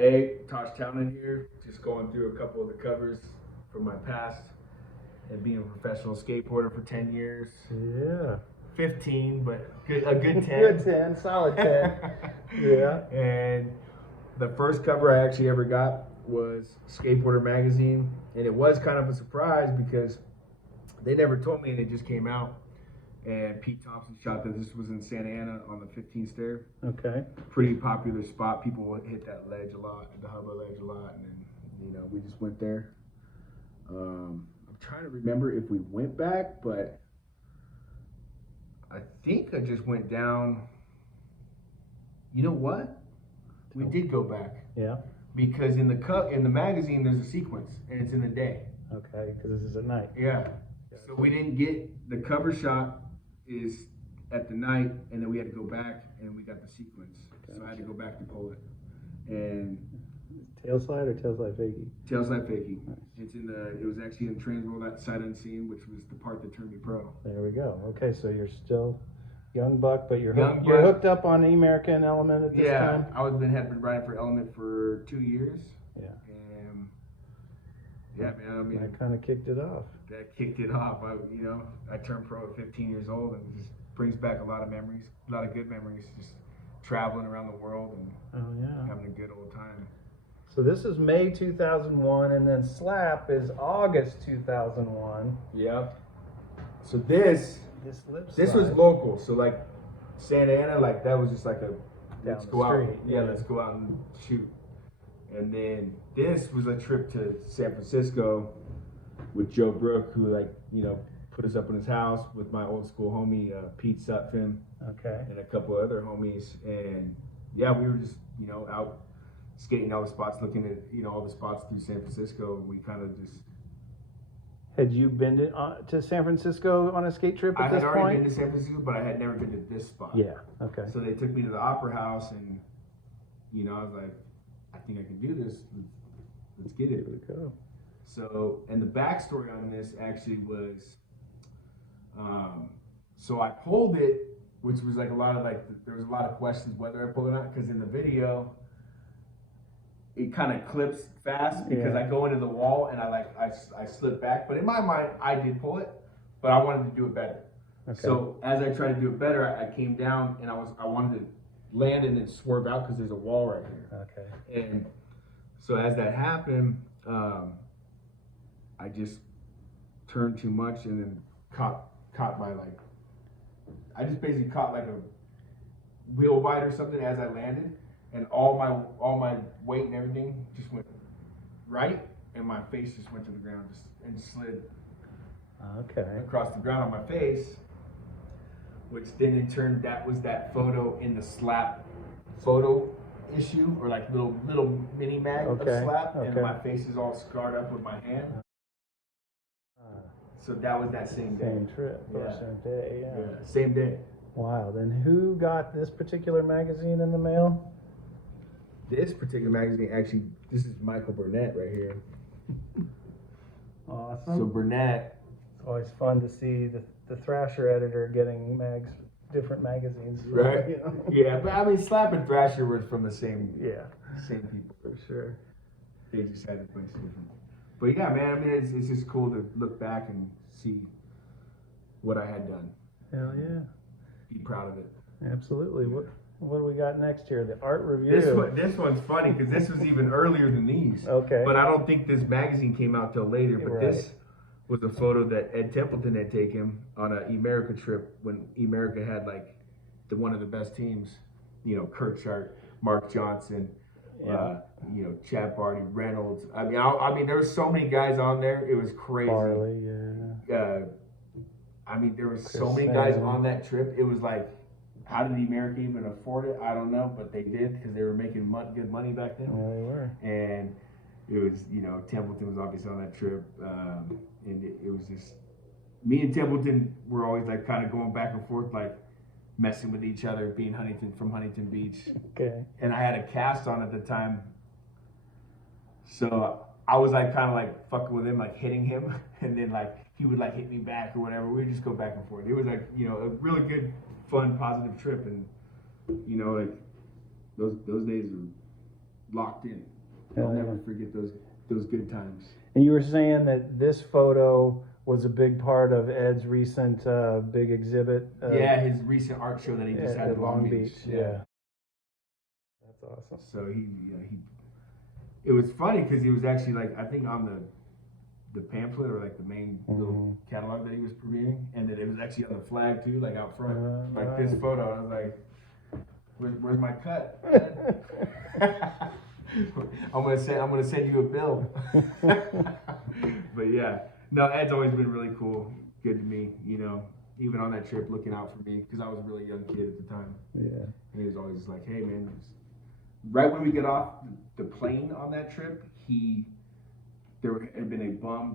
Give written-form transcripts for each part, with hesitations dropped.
Hey, Tosh Townend here. Just going through a couple of the covers from my past and being a professional skateboarder for 10 years. Yeah. 15, but a good 10. Good 10, solid 10. Yeah. And the first cover I actually ever got was Skateboarder magazine. And it was kind of a surprise because they never told me and it just came out. And Pete Thompson shot that. This was in Santa Ana on the 15 stair. Okay. Pretty popular spot. People would hit that ledge a lot, the hubba ledge a lot, and then we just went there. I'm trying to remember if we went back, but I think I just went down. You know what? We did go back. Yeah. Because in the magazine there's a sequence and it's in the day. Okay, because this is at night. Yeah. So we didn't get the cover shot is at the night, and then we had to go back and we got the sequence. Gotcha. So I had to go back to pull it. And tail slide or tail slide fakie? Tail slide fakie. Nice. It was actually in Transworld at Sight Unseen, which was the part that turned me pro. There we go. Okay, so you're still young buck, but you're hooked up on E-American Element at this time? Yeah, had been riding for Element for 2 years. Yeah. And yeah, man, I mean, that kind of kicked it off. That kicked it off. I turned pro at 15 years old, and it just brings back a lot of memories, a lot of good memories, just traveling around the world and having a good old time. So this is May 2001, and then Slap is August 2001. Yep. So this was local. So like Santa Ana, like that was just like let's go out. Yeah, let's go out and shoot. And then this was a trip to San Francisco with Joe Brook, who put us up in his house with my old school homie Pete Thompson. Okay. And a couple of other homies, and yeah, we were just out skating all the spots, looking at all the spots through San Francisco, and we kind of just. Had you been to San Francisco on a skate trip at this point? I had already been to San Francisco, but I had never been to this spot. Yeah. Okay. So they took me to the Opera House, and I was like, I think I can do this. Let's get it. Here we go. So, and the backstory on this actually was, so I pulled it, which was there was a lot of questions whether I pulled it or not, because in the video, it kind of clips fast because I go into the wall and I slip back. But in my mind, I did pull it, but I wanted to do it better. Okay. So as I tried to do it better, I came down and I wanted to land and then swerve out because there's a wall right here. Okay. And so as that happened, I just turned too much and then caught my I just basically caught like a wheel bite or something as I landed, and all my weight and everything just went right, and my face just went to the ground and slid across the ground on my face, which then in turn that was that photo in the Slap photo issue, or like little mini mag of Slap, and my face is all scarred up with my hand. So that was that same day. Same trip, same day, yeah. Same day. Wow. Then who got this particular magazine in the mail? This particular magazine, actually, this is Michael Burnett right here. Awesome. So Burnett. It's always fun to see the Thrasher editor getting different magazines. Right. Yeah, but I mean, Slap and Thrasher were from the same people. For sure. They just had a bunch of different. But yeah, man, I mean, it's just cool to look back and see what I had done. Hell yeah. Be proud of it. Absolutely. What do we got next here? The art review. This one's funny because this was even earlier than these. Okay. But I don't think this magazine came out till later. But this was a photo that Ed Templeton had taken on an E-America trip when E-America had one of the best teams. Kurt Sharp, Mark Johnson. Chad Barty, Reynolds. I mean, there were so many guys on there. It was crazy. Barley, I mean, there were so many guys on that trip. It was like, how did America even afford it? I don't know, but they did because they were making good money back then. Yeah, they were. And it was, Templeton was obviously on that trip, and it was just me and Templeton were always kind of going back and forth, messing with each other, being from Huntington Beach. Okay. And I had a cast on at the time. So I was kind of fucking with him, hitting him, and then he would like hit me back or whatever. We would just go back and forth. It was like, you know, a really good, fun, positive trip, and you know, like those days locked in. Hell I'll never yeah. forget those good times. And you were saying that this photo was a big part of Ed's recent big exhibit. Yeah, his recent art show that he just had at in Long Beach. Yeah. That's awesome. So it was funny because he was actually like, I think on the pamphlet or like the main little catalog that he was premiering, and that it was actually on the flag too, like out front, like this photo. I was like, where's my cut? I'm gonna send you a bill. But yeah, no, Ed's always been really cool, good to me. You know, even on that trip, looking out for me because I was a really young kid at the time. Yeah. And he was always just like, hey man, right when we get off the plane on that trip, there had been a bum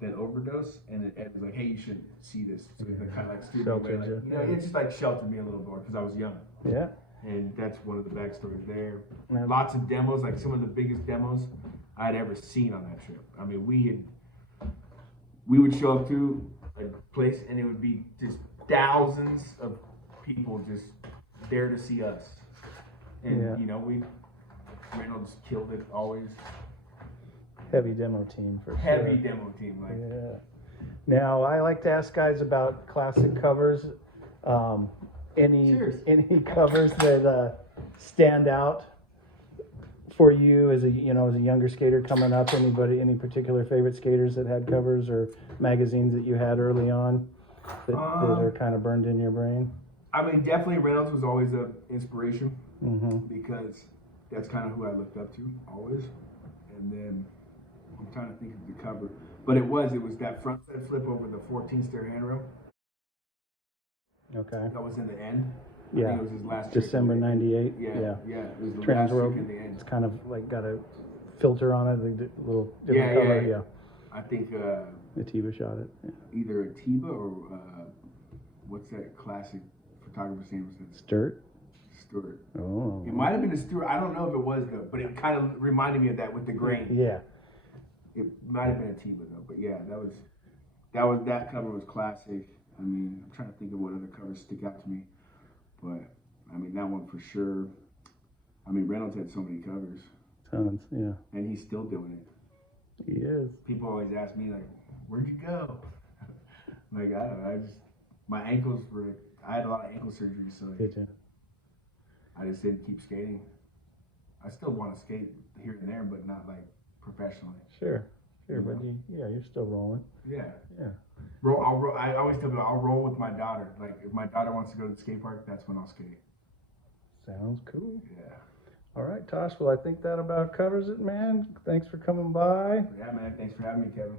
that overdosed, and Ed was like, hey, you shouldn't see this. So he kind of like steered me away. Like, you know, it just like sheltered me a little more because I was young. Yeah. And that's one of the backstories there. Yeah. Lots of demos, like some of the biggest demos I had ever seen on that trip. I mean, we would show up to a place and it would be just thousands of people just there to see us. And you know, Reynolds killed it always. Heavy demo team for Heavy sure. demo team, like. Yeah. Now I like to ask guys about classic covers. Any covers that stand out for you as a younger skater coming up? Any particular favorite skaters that had covers or magazines that you had early on that are kind of burned in your brain? I mean, definitely Reynolds was always an inspiration because that's kind of who I looked up to always. And then I'm trying to think of the cover, but it was that front side flip over the 14 stair handrail. Okay. That was in the end. Yeah. I think it was his last December '98. Yeah. It was the Trans last World. trick in the end. It's kind of like got a filter on it, a little different Yeah, color. yeah. I think Atiba shot it. Yeah. either Atiba or what's that classic photographer's name? Was it Sturt? Stewart. Oh. It might have been a Stewart. I don't know if it was though, but it kind of reminded me of that with the grain. Yeah. It might have been Atiba though, but yeah, that cover was classic. I mean, I'm trying to think of what other covers stick out to me, but I mean that one for sure. I mean Reynolds had so many covers. Tons, yeah. And he's still doing it. He is. People always ask me like, "Where'd you go?" I'm like, I don't know. My ankles were. I had a lot of ankle surgery, so Did you? I just didn't keep skating. I still want to skate here and there, but not like professionally. Sure, but you're still rolling. Yeah. Yeah. I always tell people I'll roll with my daughter. Like if my daughter wants to go to the skate park, that's when I'll skate. Sounds cool. Yeah. All right, Tosh. Well, I think that about covers it, man. Thanks for coming by. Yeah, man. Thanks for having me, Kevin.